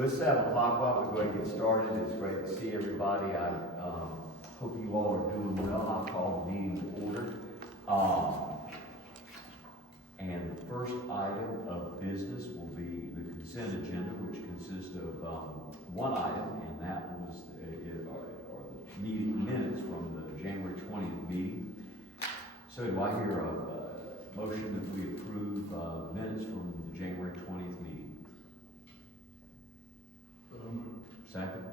Well, it's 7 o'clock, we'll go ahead and get started. It's great to see everybody. I hope you all are doing well. I'll call the meeting to order. And the first item of business will be the consent agenda, which consists of one item, and that was are the meeting minutes from the January 20th meeting. So do I hear a motion that we approve minutes from the January 20th meeting? Second?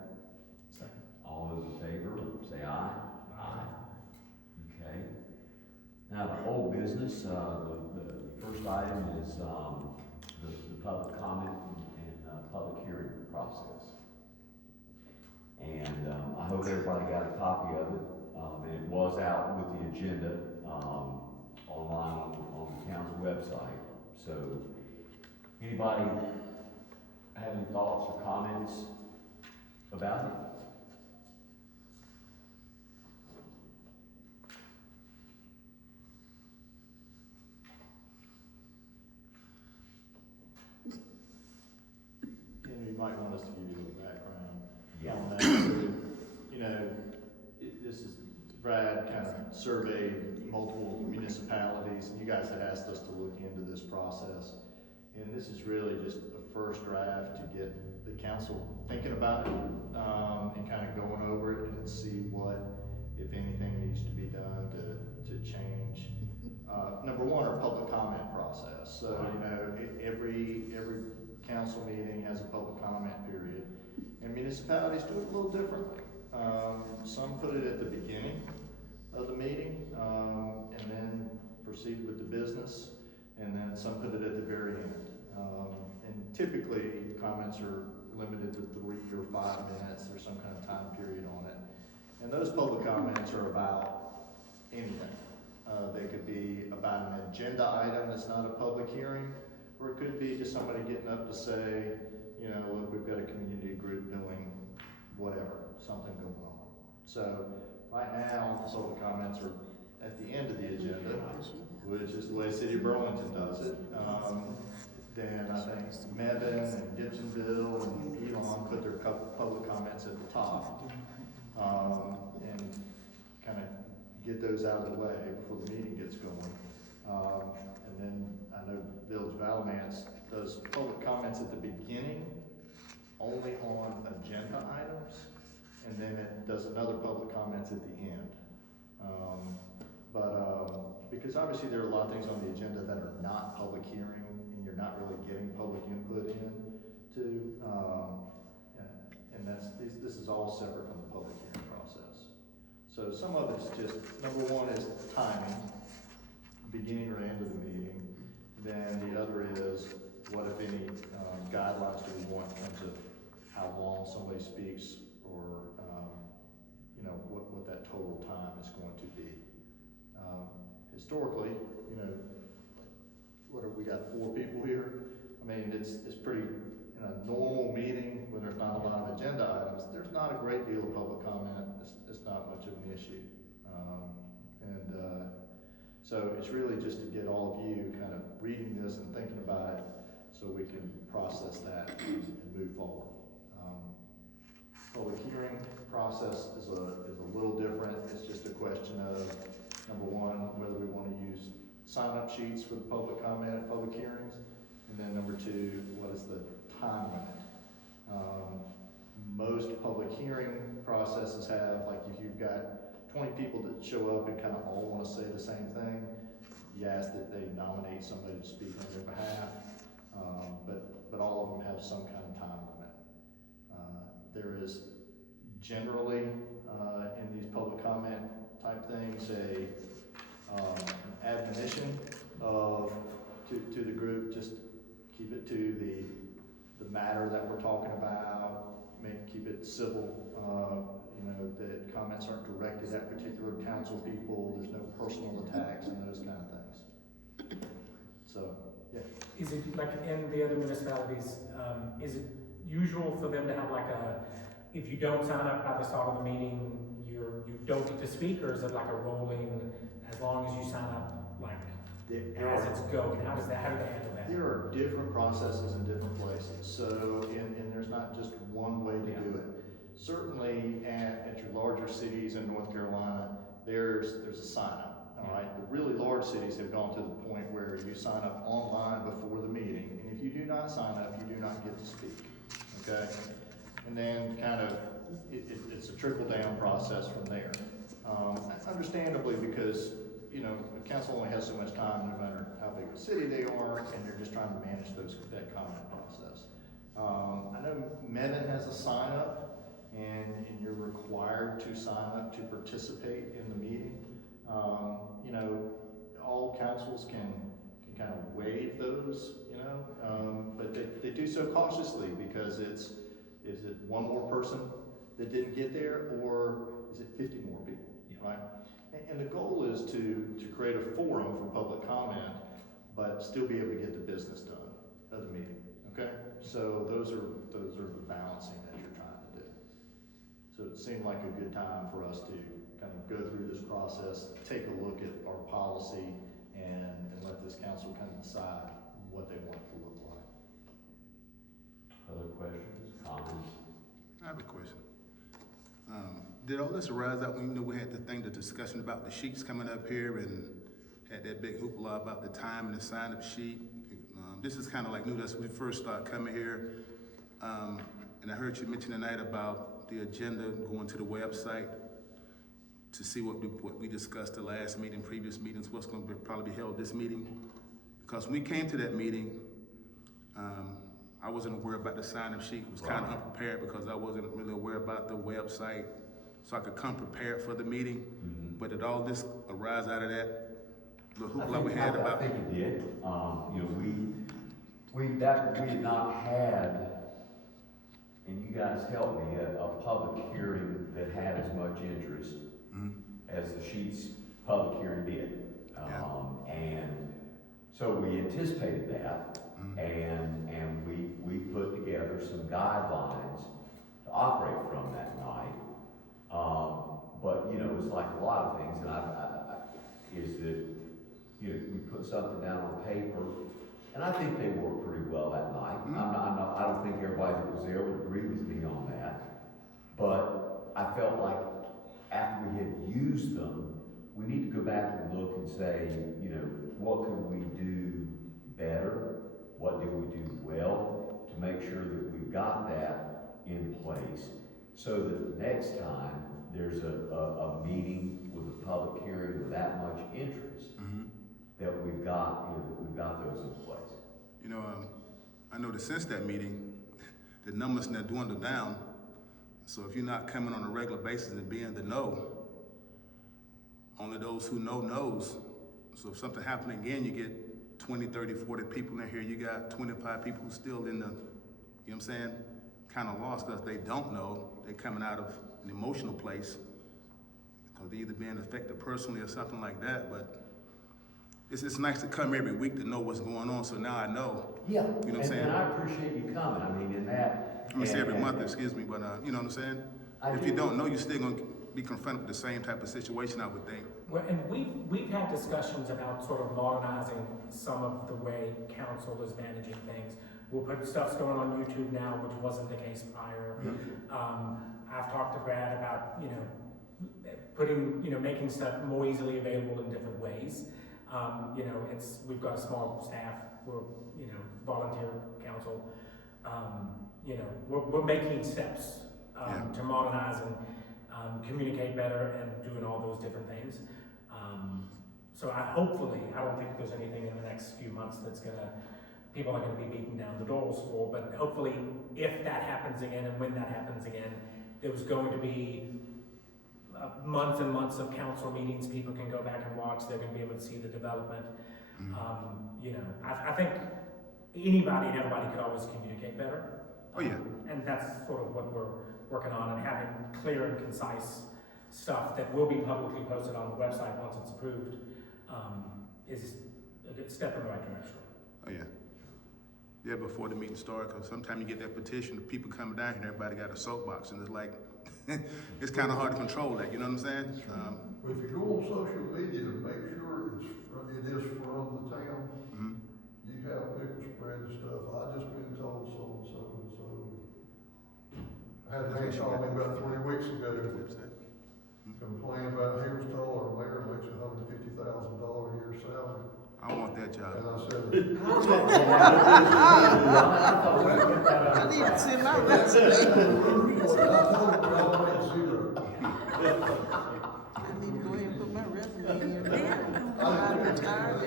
Second. All those in favor, say aye. Aye. Okay. Now, the old business, the first item is the public comment and public hearing process. And I hope everybody got a copy of it. And it was out with the agenda online on the town's website. So, anybody have any thoughts or comments about it? And you might want us to give you a little background on that. This is, Brad kind of surveyed multiple municipalities, and you guys had asked us to look into this process. And this is really just the first draft to get the council thinking about it, and kind of going over it and see what, if anything, needs to be done to change. Number one, our public comment process. So, every council meeting has a public comment period, and municipalities do it a little differently. Some put it at the beginning of the meeting, and then proceed with the business, and then some put it at the very end. And typically, comments are limited to 3 or 5 minutes. There's some kind of time period on it. And those public comments are about anything. They could be about an agenda item that's not a public hearing, or it could be just somebody getting up to say, look, we've got a community group doing whatever, something going on. So right now, the public comments are at the end of the agenda, which is the way City of Burlington does it. Then I think Mebane and Gibsonville and Elon put their public comments at the top, and kind of get those out of the way before the meeting gets going. And then I know Village of Alamance does public comments at the beginning, only on agenda items, and then it does another public comments at the end. Because obviously there are a lot of things on the agenda that are not public hearing, and you're not really getting public input into, and this is all separate from the public hearing process. So some of it's just, number one is timing, beginning or end of the meeting. Then the other is, what if any guidelines do we want in terms of how long somebody speaks, or what that total time is going to be. Historically, what have we got, 4 people here? I mean, it's pretty, in a normal meeting when there's not a lot of agenda items, there's not a great deal of public comment. It's not much of an issue. So it's really just to get all of you kind of reading this and thinking about it, so we can process that and move forward. Public hearing process is a little different. It's just a question of, number one, whether we want to use sign-up sheets for the public comment at public hearings, and then number two, what is the time limit? Most public hearing processes have, like, if you've got 20 people that show up and kind of all want to say the same thing, you ask that they nominate somebody to speak on their behalf, but all of them have some kind of time limit. There is generally, in these public comment type things, an admonition to the group, just keep it to the matter that we're talking about, keep it civil, that comments aren't directed at particular council people, there's no personal attacks and those kind of things. So, yeah. Is it like in the other municipalities, is it usual for them to have like if you don't sign up by the start of the meeting, you don't get to speak, or is it like a rolling, as long as you sign up, like as it's going? How do they handle that? There are different processes in different places, so, and there's not just one way to do it. Certainly at your larger cities in North Carolina, there's a sign up, all right? The really large cities have gone to the point where you sign up online before the meeting, and if you do not sign up, you do not get to speak, okay? And then kind of, it's a trickle-down process from there. Understandably, because, you know, the council only has so much time, no matter how big a city they are, and they're just trying to manage that comment process. I know Meta has a sign up, and you're required to sign up to participate in the meeting. You know, all councils can kind of waive those, you know, but they do so cautiously, because is it one more person that didn't get there, or is it 50 more people, right? And the goal is to create a forum for public comment, but still be able to get the business done of the meeting, okay? So those are the balancing that you're trying to do. So it seemed like a good time for us to kind of go through this process, take a look at our policy, and let this council kind of decide what they want it to look like. Other questions, comments? I have a question. Did all this arise out when, you know, we had the discussion about the sheets coming up here, and had that big hoopla about the time and the sign-up sheet? This is kind of like new. That's when we first started coming here. And I heard you mention tonight about the agenda going to the website to see what we discussed the last meeting, previous meetings, what's going to probably be held this meeting. Because when we came to that meeting, I wasn't aware about the sign-up sheet. I was kind of unprepared because I wasn't really aware about the website, so I could come prepared for the meeting. Mm-hmm. But did all this arise out of that? The hoopla we had about. I think it did. You know, we had not had, and you guys helped me, a public hearing that had as much interest as the Sheets public hearing did. And so we anticipated that, and we put together some guidelines to operate from that night. But, you know, it's like a lot of things, and is that, you know, we put something down on paper, and I think they worked pretty well that night. I don't think everybody that was there would agree with me on that, but I felt like after we had used them, we need to go back and look and say, you know, what can we do better? What did we do well to make sure that we've got that in place, so that next time there's a meeting with a public hearing with that much interest, that we've got, you know, that we've got those in place. You know, I know that since that meeting, the numbers now dwindled down. So if you're not coming on a regular basis and being the know, only those who know knows. So if something happened again, you get 20, 30, 40 people in here. You got 25 people who still in the, you know what I'm saying, kind of lost because they don't know. They're coming out of an emotional place because they're either being affected personally or something like that. But it's nice to come every week to know what's going on, so now I know. Yeah, you know what I'm saying? And I appreciate you coming. I mean, in that. I'm gonna say every month, excuse me, but you know what I'm saying? If you don't know, you're still gonna be confronted with the same type of situation, I would think. Well, and we've had discussions about sort of modernizing some of the way council is managing things. We'll put stuff's going on YouTube now, which wasn't the case prior. I've talked to Brad about, you know, putting, you know, making stuff more easily available in different ways. You know, we've got a small staff, we're, you know, volunteer council. You know, we're making steps to modernize and communicate better and doing all those different things. So I don't think there's anything in the next few months that's people are gonna be beating down the doors for, but hopefully if that happens again and when that happens again, there's going to be months and months of council meetings people can go back and watch. They're going to be able to see the development. You know, I think anybody and everybody could always communicate better. Oh yeah. And that's sort of what we're working on, and having clear and concise stuff that will be publicly posted on the website once it's approved is a good step in the right direction. Oh yeah. Yeah, before the meeting started, because sometimes you get that petition, the people coming down here, everybody got a soapbox, and it's like, it's kind of hard to control that, you know what I'm saying? Well, if you go on social media, make sure it is from the town. You have people had a man call me about 3 weeks ago, complain about he was told our mayor makes $150,000 a year salary. I want that job. And I said, I need to send my resume. I told him we all make zero. I need to go ahead and put my resume in. I'm retired.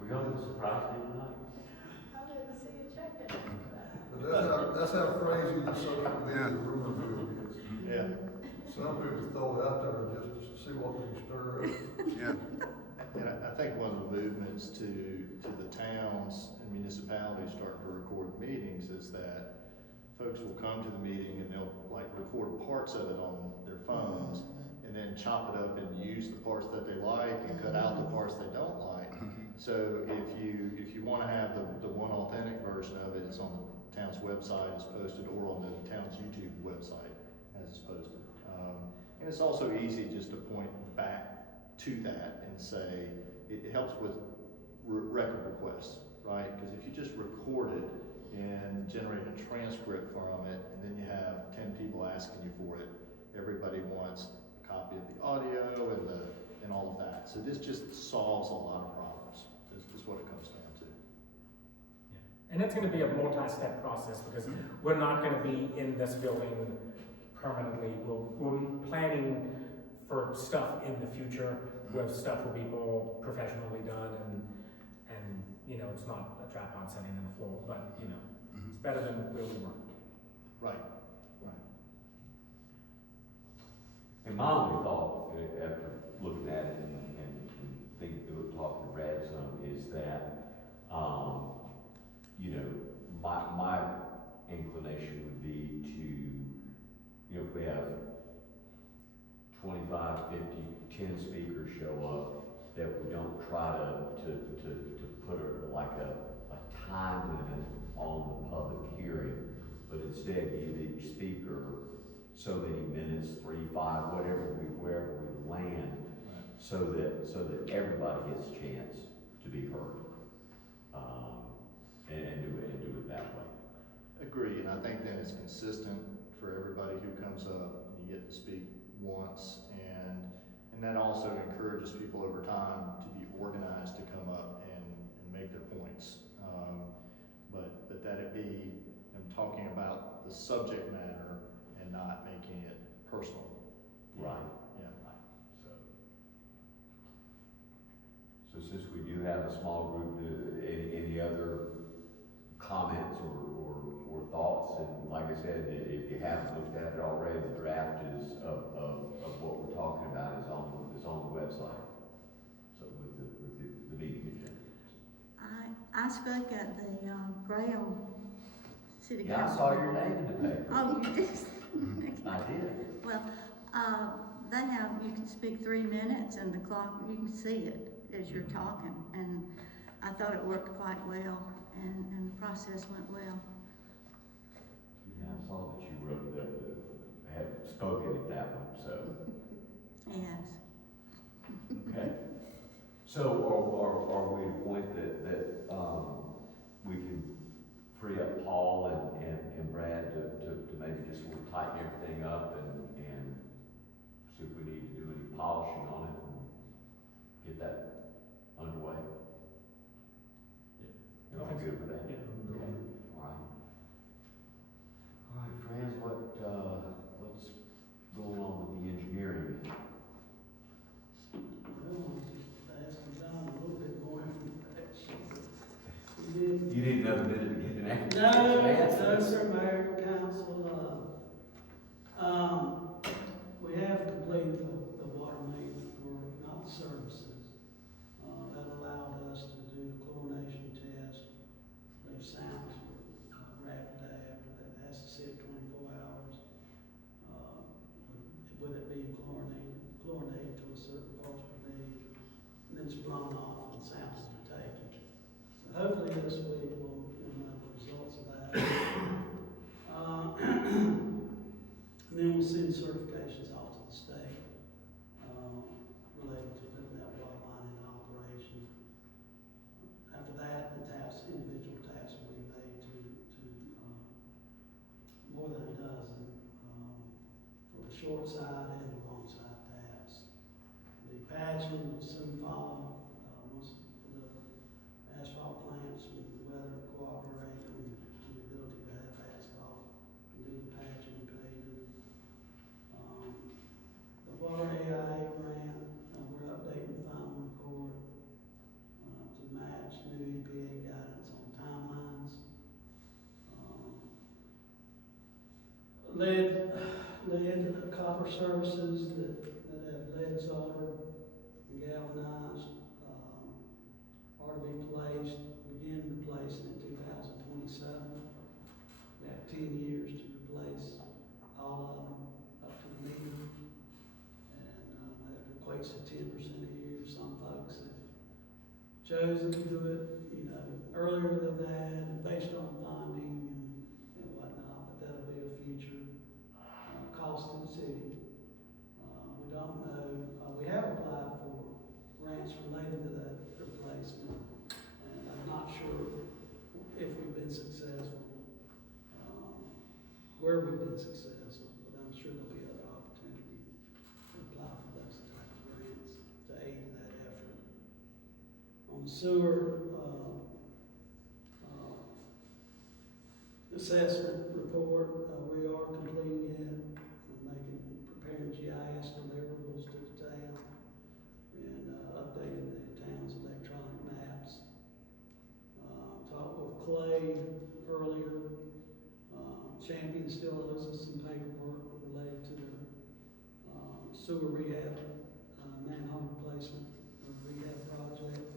We're gonna surprise you tonight. I didn't see a check in for that. But that's how crazy the social media rumor mill is. Yeah. Some people throw it out there just to see what they can stir up. Yeah. And I think one of the movements to the towns and municipalities starting to record meetings is that folks will come to the meeting and they'll like record parts of it on their phones and then chop it up and use the parts that they like and cut out the parts they don't like. So if you wanna have the one authentic version of it, it's on the town's website as posted, or on the town's YouTube website as it's posted. And it's also easy just to point back to that and say, it helps with record requests, right? Because if you just record it and generate a transcript from it, and then you have 10 people asking you for it, everybody wants a copy of the audio and all of that. So this just solves a lot of problems, is what it comes down to. And it's gonna be a multi-step process, because we're not gonna be in this building permanently. We'll be planning for stuff in the future, where stuff will be more professionally done, and you know, it's not a trap on setting on the floor, but you know, it's better than where we were. Right. And my only thought, after looking at it and thinking through it, talking to Brad some, is that, you know, my inclination would be to, you know, if we have 25, 50, 10 speakers show up, that we don't try to put a time limit on the public hearing, but instead give each speaker so many minutes, 3, 5, wherever we land, so that everybody gets a chance to be heard, and do it that way. Agree, and I think then it's consistent for everybody who comes up, and you get to speak once, and that also encourages people over time to be organized to come up and make their points. But that it be them talking about the subject matter and not making it personal. Right. Yeah. So since we do have a small group, any other comments or thoughts? And like I said, if you haven't looked at it already, the draft is of what we're talking about is on the website. So with the meeting agenda. I spoke at the Graham City Yeah, I Council. saw your name in the paper. Oh, you did? I did. Well, they have, you can speak 3 minutes and the clock, you can see it as you're talking. And I thought it worked quite well, and the process went well. Yeah, I saw that you wrote had spoken at that one, so. Yes. Okay. So are we at a point that we can free up Paul and Brad to maybe just sort of tighten everything up and see if we need to do any polishing on it and get that underway? Yeah. Y'all good with that? Yeah. Okay. All right, friends, what's going on with the engineering? You need another minute to get an answer. No, sir, Mayor, Council, we have completed the water main for not services. That allowed us to do the chlorination test, leave samples for rapid dab, that has to sit 24 hours. With it being chlorinated to a certain parts per day, and then it's blown off and samples are taken. So hopefully this week we'll have the results of that. And then we'll send short side and the long side taps. The patching will soon follow, once the asphalt plants, when the weather cooperates and the ability to have asphalt, and do the patching and paving. The water AIA grant, we're updating the final report, to match new EPA guidance on timelines. Lead copper services that have lead solder and galvanized, are to be placed, begin replacing in 2027. We have 10 years to replace all of them up to the meter. And that equates to 10% a year. Some folks have chosen to do it, earlier than that, and based on funding and whatnot, but that'll be a future cost to the city. We don't know, we have applied for grants related to that replacement, and I'm not sure if we've been successful, where we've been successful, but I'm sure there'll be other opportunity to apply for those type of grants to aid in that effort. On the sewer, assessment report, we are completing it, preparing GIS deliverables to the town, and updating the town's electronic maps. Talked with Clay earlier. Champion still owes us some paperwork related to the sewer rehab, manhole replacement rehab project.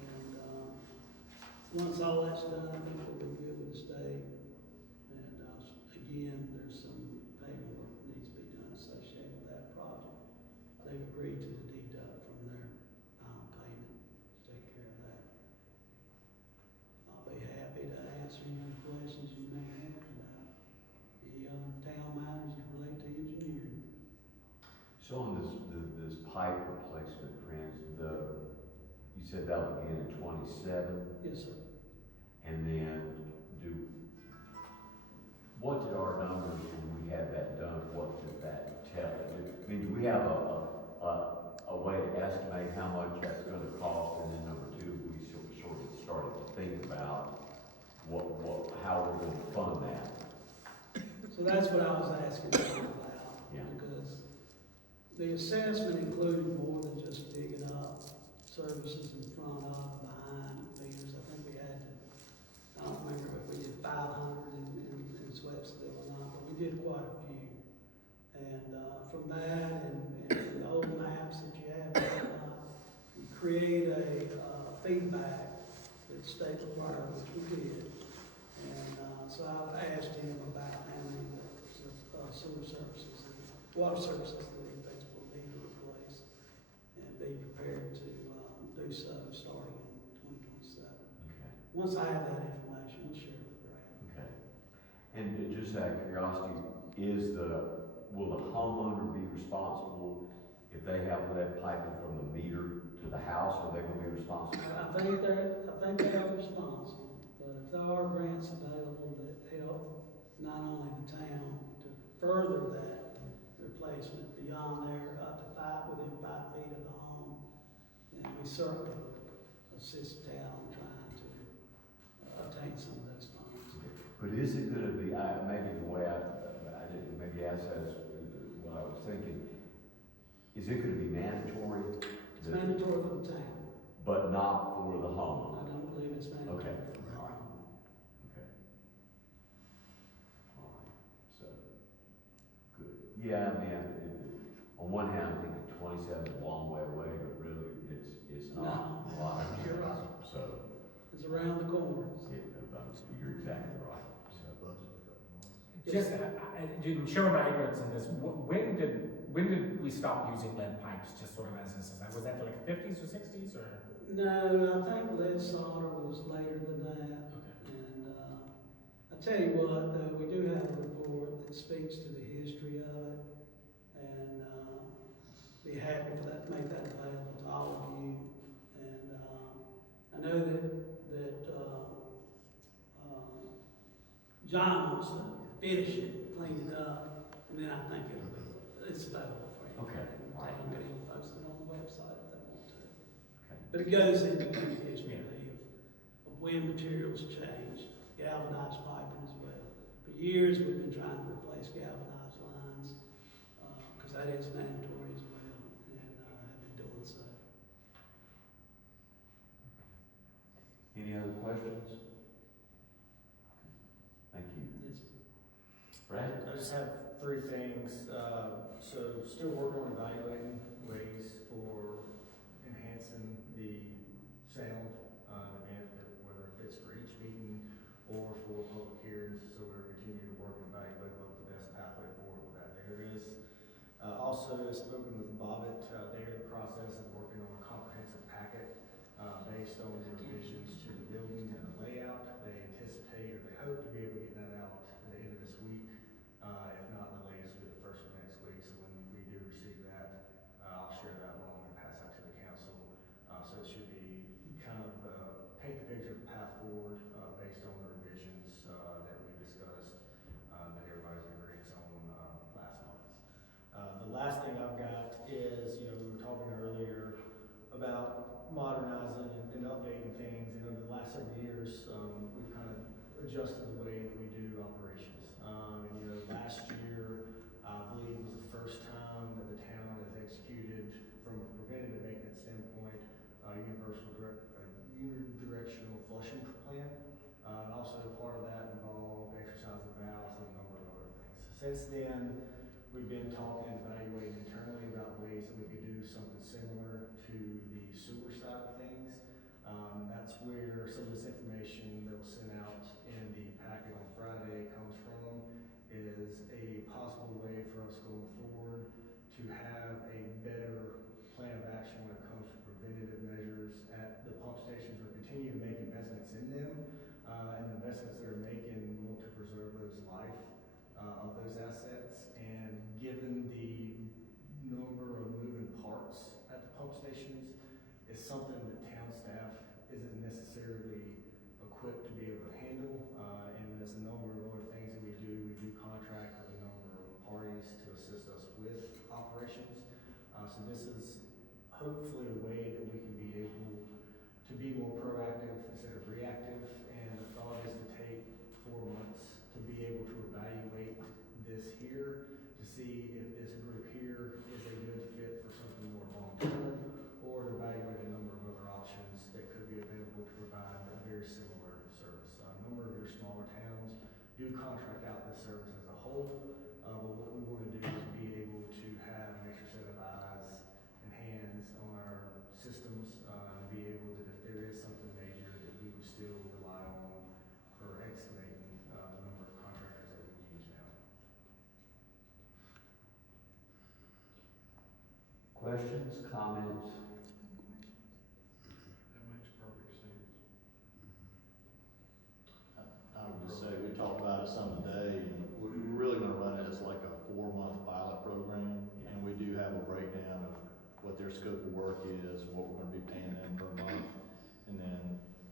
And once all that's done, I think we'll be good with the state. And again, there's some paperwork that needs to be done associated with that project. They've agreed to the deduct from their final payment to take care of that. I'll be happy to answer any questions you may have about any other town matters that relate to engineering. So on this pipe replacement, friends, you said that would begin in 27? Yes, sir. And then what did our numbers, when we had that done, what did that tell? I mean, do we have a way to estimate how much that's gonna cost? And then number two, we sort of started to think about how we're gonna fund that. So that's what I was asking you about. Yeah. Because the assessment included more than just digging up services in front of, behind meters. I think we had to, I don't remember if we did 500 in Swepsonville or not, but we did quite a few. And from that and from the old maps that you have, we create a feedback that the state required, which we did. And so I've asked him about how many sewer services, water services that he thinks will need to replace, and be prepared to do so starting in 2027. Okay. Once I have that information, we'll share it with Brad. Okay. And just out of curiosity, will the homeowner be responsible if they have lead piping from the meter to the house? Are they going to be responsible? I think they're responsible, but if there are grants available that help not only the town to further that replacement beyond there, up to within 5 feet of the home, then we certainly would assist the town in trying to obtain some of those funds. But is it going to be, maybe the way I didn't maybe ask that is what I was thinking, is it going to be mandatory? It's mandatory for the town. But not for the home? I don't believe it's mandatory. Okay. For the home. Okay. All right, so, good. Yeah, I mean, on one hand, I think 27 is a long way away, but really, it's not a lot. You're right. So, It's around the corner. you're exactly right. So, Just, showing my ignorance in this, when did we stop using lead pipes, just sort of as this, was that the like 50s or 60s, or? No, I think lead solder was later than that. Okay. And I tell you what, though, we do have a report that speaks to the history of it, and be happy for that, make that available to all of you. And I know that John wants to finish it, clean it up, And then I think it's available for you. Okay. They can get it posted on the website if they want to. Okay. But it goes into the history of when materials change, galvanized piping as well. For years, we've been trying to replace galvanized lines, because that is mandatory as well, and have been doing so. Any other questions? Thank you. Yes. Brad? I just have three things. So still working on evaluating ways for enhancing the sound event, whether it's for each meeting or for public hearings. So we're continuing to work and evaluate what the best pathway forward with that there is. Also spoken with Bobbitt, they're in the process of working on a comprehensive packet based on the revisions to the building and the layout. They anticipate or they hope to be able to get that out at the end of this week. If not, the latest will be the first of next week. So when we do receive that, I'll share that along and pass out to the council. So it should be kind of paint the picture of the path forward based on the revisions that we discussed that everybody's in agreement on last month. The last thing I've got is, we were talking earlier about modernizing and updating things. And over the last several years, we've kind of adjusted the way that we do operations. Last year, I believe was the first time that the town has executed, from a preventative maintenance standpoint, unidirectional flushing plan. And also part of that involved exercise of valves and a number of other things. Since then, we've been talking and evaluating internally about ways that we could do something similar to the sewer side of things. That's where some of this information that was sent out in the packet on Friday comes from, is a possible way for us going forward to have a better plan of action when it comes to preventative measures at the pump stations. We're continuing to make investments in them, and the investments that are making, we want to preserve those life of those assets. And given the number of moving parts at the pump stations, is something that town staff isn't necessarily equipped to be able to handle. And there's a number of other things that we do. We do contract with a number of parties to assist us with operations. So this is hopefully a way that we can be able to be more proactive instead of reactive. And the thought is to take 4 months to be able to evaluate this here, to see if this group here is a good fit for something more long-term, or to evaluate a number of other options that could be available to provide a very similar service. A number of your smaller towns do contract out this service as a whole, but what we want to do is be able to have an extra set of eyes and hands on our systems, and be able that if there is something major, that we would still rely on for estimating the number of contractors that we use now. Questions, comments? That makes perfect sense. I would just say, we talked about it some today, and we're really gonna run it as like a 4-month pilot program. And we do have a breakdown of what their scope of work is, what we're gonna be paying them per month. And then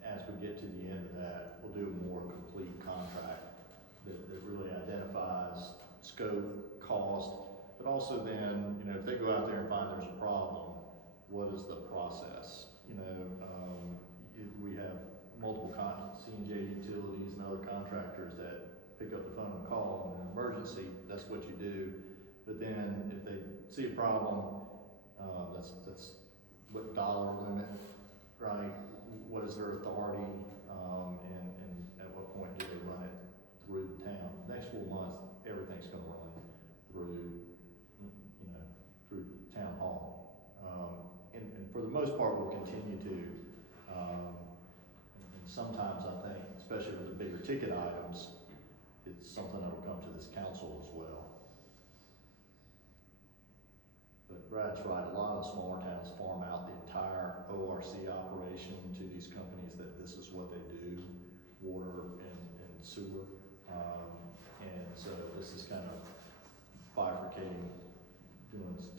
as we get to the end of that, we'll do a more complete contract that really identifies scope, cost, but also then, if they go out there and find there's a problem, what is the process? If we have multiple C&J utilities and other contractors that pick up the phone and call in an emergency, that's what you do. But then if they see a problem, that's what dollar limit, right? What is their authority, and at what point do they run it through the town? Next 4 months, everything's gonna run through, through town hall. And for the most part, we'll continue to, and sometimes I think, especially with the bigger ticket items, it's something that will come to this council as well. But Brad's right, a lot of smaller towns farm out the entire ORC operation to these companies that this is what they do, water and sewer. And so this is kind of bifurcating,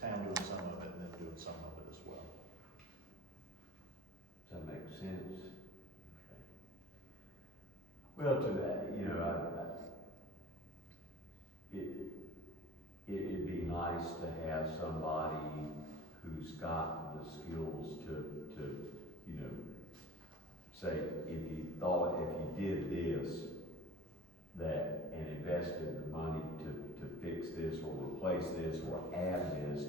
town doing some of it and then doing some of it as well. Does that make sense? Okay. Well, to that, nice to have somebody who's got the skills to, you know, say, if you did this, that, and invested the money to fix this, or replace this, or add this,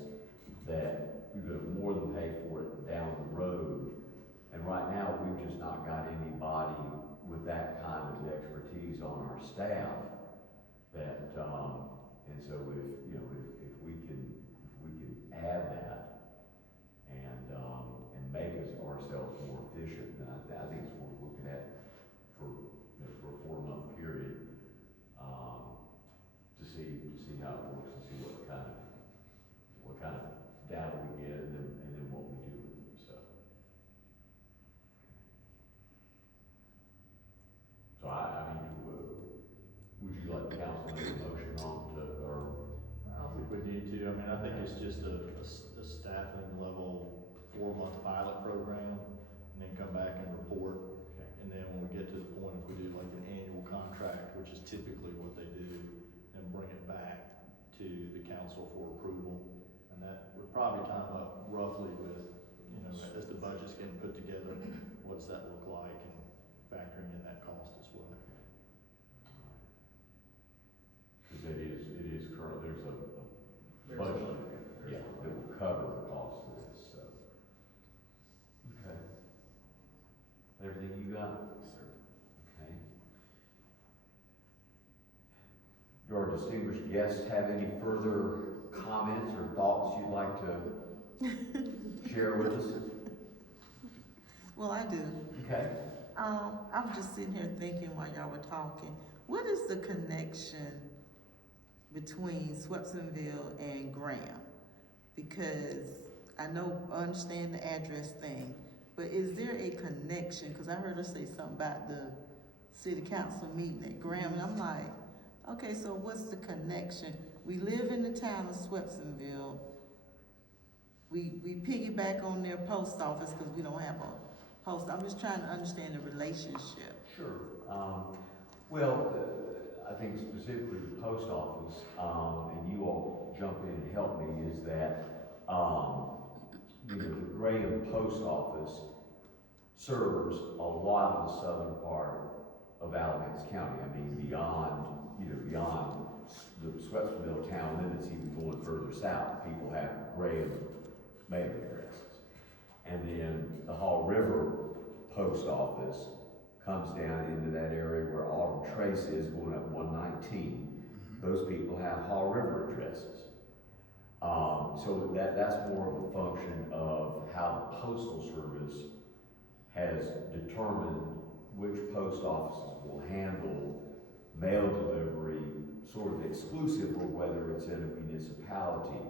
that you're gonna more than pay for it down the road. And right now, we've just not got anybody with that kind of expertise on our staff that, and so if, you know, if we can add that and make ourselves more efficient, then I think it's worth looking at for, you know, for a 4-month period, to see how it works, and see what kind of data we get, and then what we do with it, so. So I mean, would you like the council to make a motion on to, or? I don't think we need to. I mean, I think it's just a staffing level 4-month pilot program, and then come back and report. Okay. And then when we get to the point, if we do like an annual contract, which is typically what they do, then bring it back to the council for approval. And that would probably time up roughly with, you know, as the budget's getting put together, what's that look like, and factoring in that cost as well. Because it is current, there's a budget, yeah, that will cover the cost of this, so. Okay. Everything you got? Sir. Okay. Do our distinguished guests have any further comments or thoughts you'd like to share with us? Well, I do. Okay. I'm just sitting here thinking while y'all were talking, what is the connection between Swepsonville and Graham? Because I understand the address thing, but is there a connection? Because I heard her say something about the city council meeting at Graham, and I'm like, okay, so what's the connection? We live in the town of Swepsonville. We piggyback on their post office because we don't have a post. I'm just trying to understand the relationship. Sure. Well, I think specifically the post office, and you all jump in and help me, is that you know, the Graham post office serves a lot of the southern part of Alamance County. I mean, beyond the Swepsonville town limits, even going further south, people have Graham mailing addresses. And then the Haw River post office comes down into that area where Autumn Trace is, going up 119. Those people have Haw River addresses. So that's more of a function of how the Postal Service has determined which post offices will handle mail delivery, sort of exclusive, or whether it's in a municipality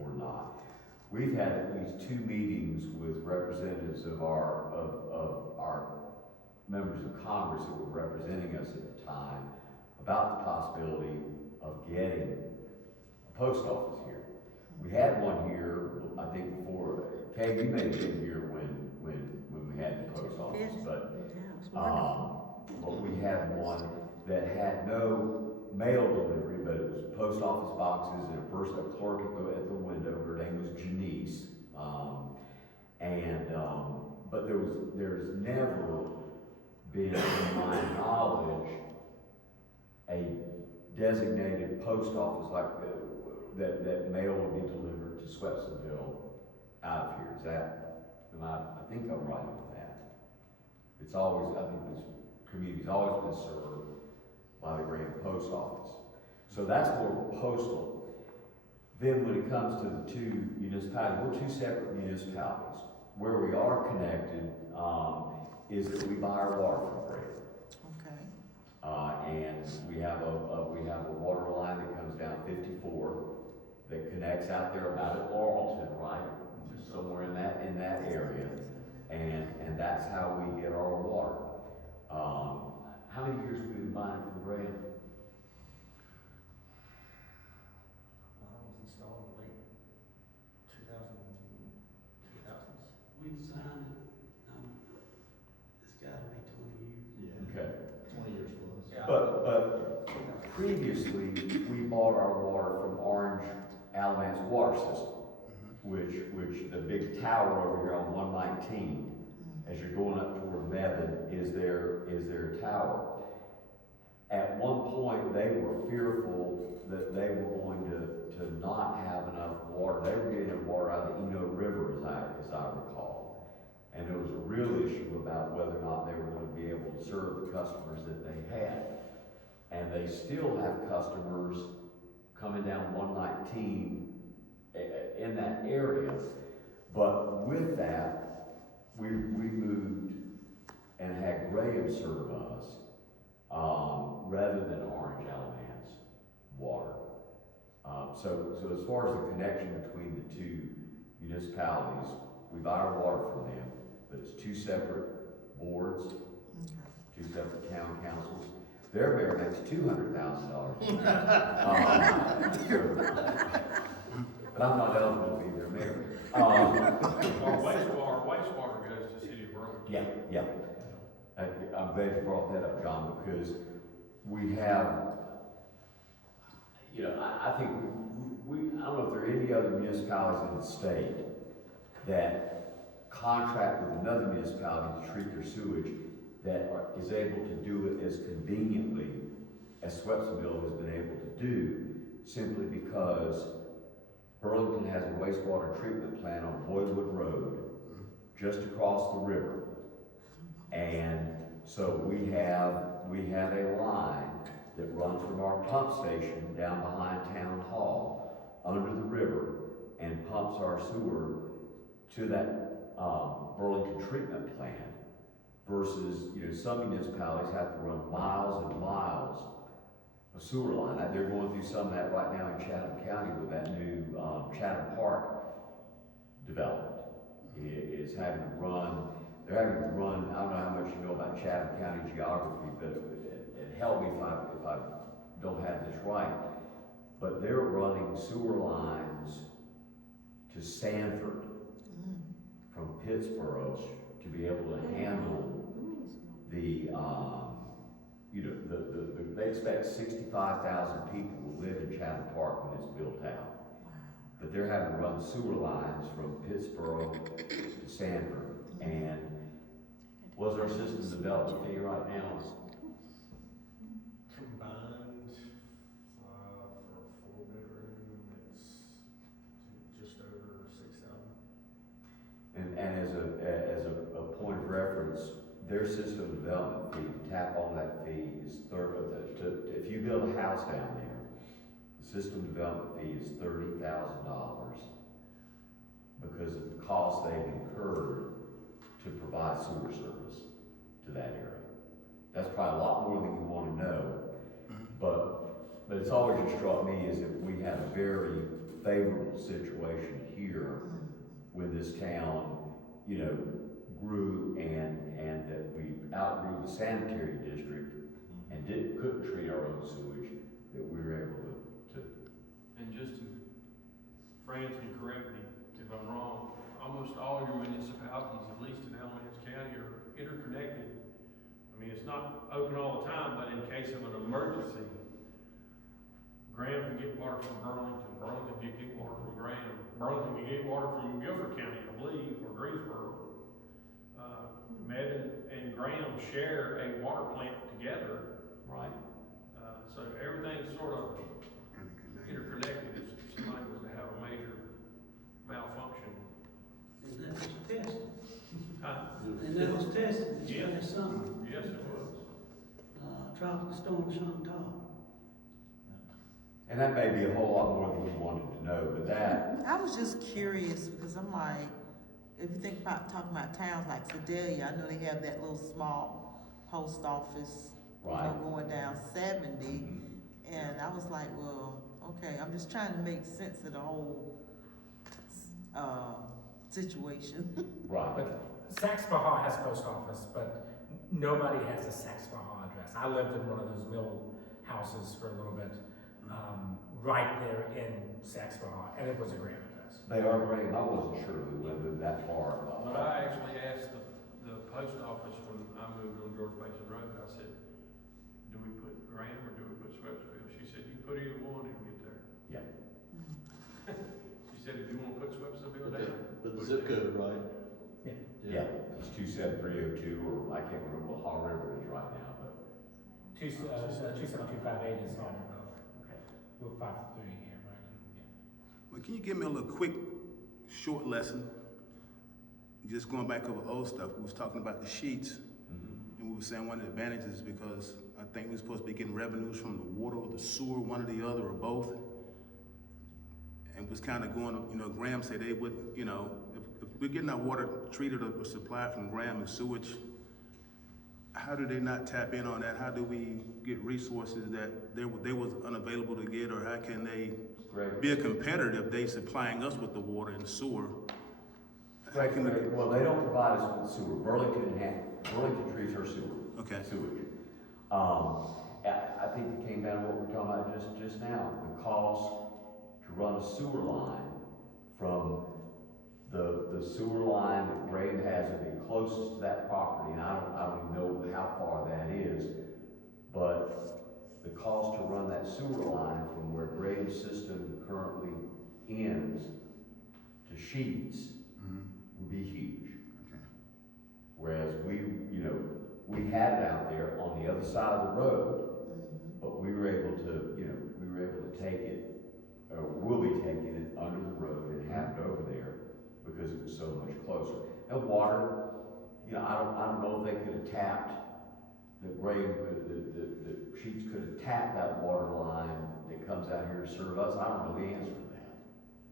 or not. We've had at least 2 meetings with representatives of our members of Congress who were representing us at the time about the possibility of getting a post office here. We had one here, I think, before. Kay, you may have been here when we had the post office, but we had one that had no mail delivery, but it was post office boxes and a clerk at the window. Her name was Janice, but there's never been, in my knowledge, a designated post office like that mail would be delivered to Swepsonville out of here. Is that? I think I'm right with that. It's always, I think this community's always been served by the Graham Post Office. So that's more postal. Then when it comes to the 2 municipalities, we're 2 separate municipalities. Where we are connected is that we buy our water from Graham. Okay. And we have a water line that comes down 54 that connects out there about at Laurelton, right? Somewhere in that area. And that's how we get our water. How many years have we been buying from Graham? Was installed in late 2000s. We designed it, it's gotta be 20 years. Yeah. Okay. 20 years plus. Yeah. But previously, we bought our water from Orange Alamance water system, which the big tower over here on 119, as you're going up toward Mebane, is their tower. At one point, they were fearful that they were going to not have enough water. They were getting water out of the Eno River, as I recall. And there was a real issue about whether or not they were going to be able to serve the customers that they had. And they still have customers coming down 119 in that area. But with that, we moved and had Graham serve us rather than Orange Alamance water. So as far as the connection between the two municipalities, we buy our water from them, but it's two separate boards, two separate town councils. Their mayor makes $200,000. But I'm not eligible to be their mayor. Wastewater goes to City of Burlington. Yeah. I'm glad you brought that up, John, because we have, I think I don't know if there are any other municipalities in the state that contract with another municipality to treat their sewage is able to do it as conveniently as Swepsonville has been able to do, simply because Burlington has a wastewater treatment plant on Boywood Road, just across the river. And so we have a line that runs from our pump station down behind Town Hall, under the river, and pumps our sewer to that Burlington treatment plant. Versus, some municipalities have to run miles and miles of sewer line. They're going through some of that right now in Chatham County with that new Chatham Park development. They're having to run, I don't know how much you know about Chatham County geography, but it help me if I don't have this right. But they're running sewer lines to Sanford from Pittsburgh to be able to handle they expect 65,000 people will live in Chatham Park when it's built out. But they're having to run sewer lines from Pittsburgh to Sanford. And what's our system development fee right now? Combined, for a 4-bedroom, it's just over 6,000. And as a point of reference, their system development fee, tap on that fee is if you build a house down there, the system development fee is $30,000 because of the cost they've incurred to provide sewer service to that area. That's probably a lot more than you want to know, but it's always just struck me is that we had a very favorable situation here when this town, grew and that we outgrew the sanitary district and couldn't treat our own sewage, that we were able to. And just to, Franz can correct me if I'm wrong, almost all your municipalities, at least in Alamance County, are interconnected. I mean, it's not open all the time, but in case of an emergency, Graham can get water from Burlington, Burlington can get water from Graham, Burlington can get water from Guilford County, I believe, or Greensboro. Mebane and Graham share a water plant together. Right. So everything's sort of interconnected. If somebody was to have a major malfunction. And that was tested. And that was tested this Yes. past summer. Yes, it was. Tropical storm Chantal. And that may be a whole lot more than we wanted to know, but that. I was just curious because I'm like, if you think about talking about towns like Sedalia, I know they have that little small post office, Right. Going down 70, and I was like, well, okay, I'm just trying to make sense of the whole situation. Right. But Saxbahaw has a post office, but nobody has a Saxbahaw address. I lived in one of those mill houses for a little bit, right there in Saxbahaw, and it was a great address. They are great. I wasn't sure we would move that far. But I actually asked the post office when I moved on George Mason Road, I said, do we put Graham or do we put Swepsonville? She said, you put either one and get there. Yeah. She said, if you wanna put Swepsonville down. But the zip code, right? Yeah, it's 27302, or I can't remember what Hall River is right now, but. 27258 is on, we're 53 here, right? Well, can you give me a little quick, short lesson? Just going back over old stuff, we was talking about the sheets, and we were saying one of the advantages, because I think we're supposed to be getting revenues from the water or the sewer, one or the other, or both. And was kind of going, Graham said they would, if we're getting our water treated or supplied from Graham and sewage, how do they not tap in on that? How do we get resources that they was unavailable to get, or how can they be a competitor if they supplying us with the water and sewer? How can Well, they don't provide us with sewer. Burlington treats her sewer. Okay. Sewage. I think it came down to what we were talking about just now. The cost to run a sewer line from the sewer line that Graham has to be closest to that property, and I don't even know how far that is, but the cost to run that sewer line from where Graham's system currently ends to Sheets would be huge. Okay. Whereas we had it out there on the other side of the road, but we were able to take it, or will be taking it under the road and have it over there because it was so much closer. And water, I don't know if they could have tapped the Sheets could have tapped that water line that comes out here to serve us. I don't know the answer to that.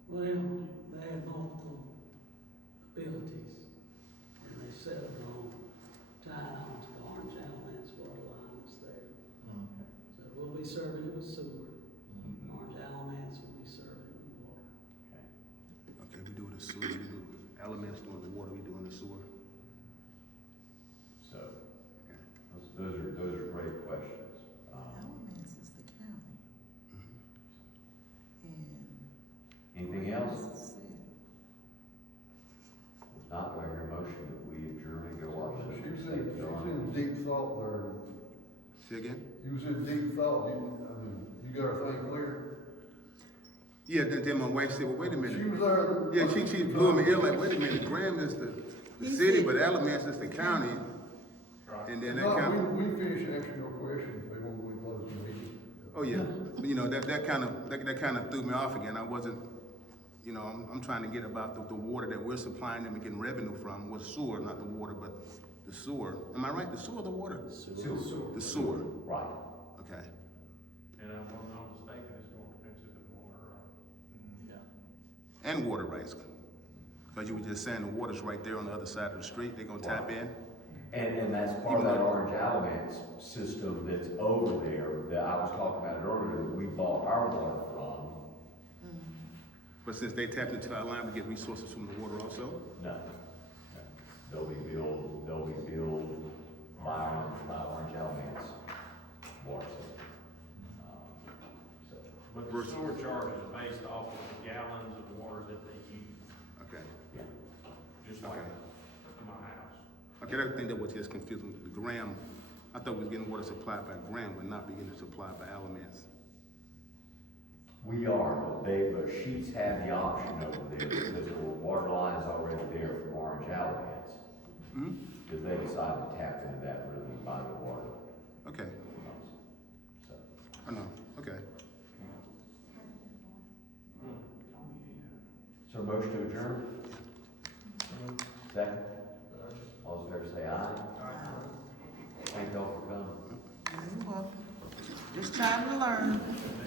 Well, they have multiple abilities, and they set it on tying on to the Orange Alamance water line that's there. So we'll be serving it with sewer. Orange Alamance will be serving it with water. Okay, we do the sewer, we do elements doing the water, we doing the sewer. So, those are great questions. Alamance is the county. And Anything else? Graham is the city. If not, do I hear a motion that we adjourn and go watch the She was state in film? deep thought there. Say again? You was in deep thought, you got everything clear? Yeah, then my wife said, well, wait a She minute. was there. Yeah, she blew me ear like, wait a minute, Graham is the city, but Alamance is the county. And then that No, kind of, we finished answering your questions before we closed the meeting. oh yeah, that kind of threw me off again. I wasn't, I'm trying to get about the water that we're supplying them and getting revenue from, was sewer, not the water, but the sewer. Am I right? The sewer or the water? Sewer. The sewer, Right. okay. And I'm not mistaken, it's more expensive than water, right? And water rights. Because you were just saying the water's right there on the other side of the street, they're gonna tap in. And that's part of that Orange Alamance system that's over there, that I was talking about earlier, that we bought our water from. But since they tapped into our line, we get resources from the water also? No. They'll be billed by Orange Alamance water system. But the sewer charge is based off of the gallons of water that they use, Okay. Yeah. just like my house. Okay, that thing that was just confusing. The Graham, I thought we was getting water supplied by Graham, but not being supplied by Alamance. We are, but Sheets have the option over there because the water line is already there from Orange Alamance. Because they decided to tap into that rather than buy the water Okay, from us. So, I know, okay. so motion to adjourn? Second? All those in favor say aye. Thank you all for coming. You're welcome. Just trying to learn.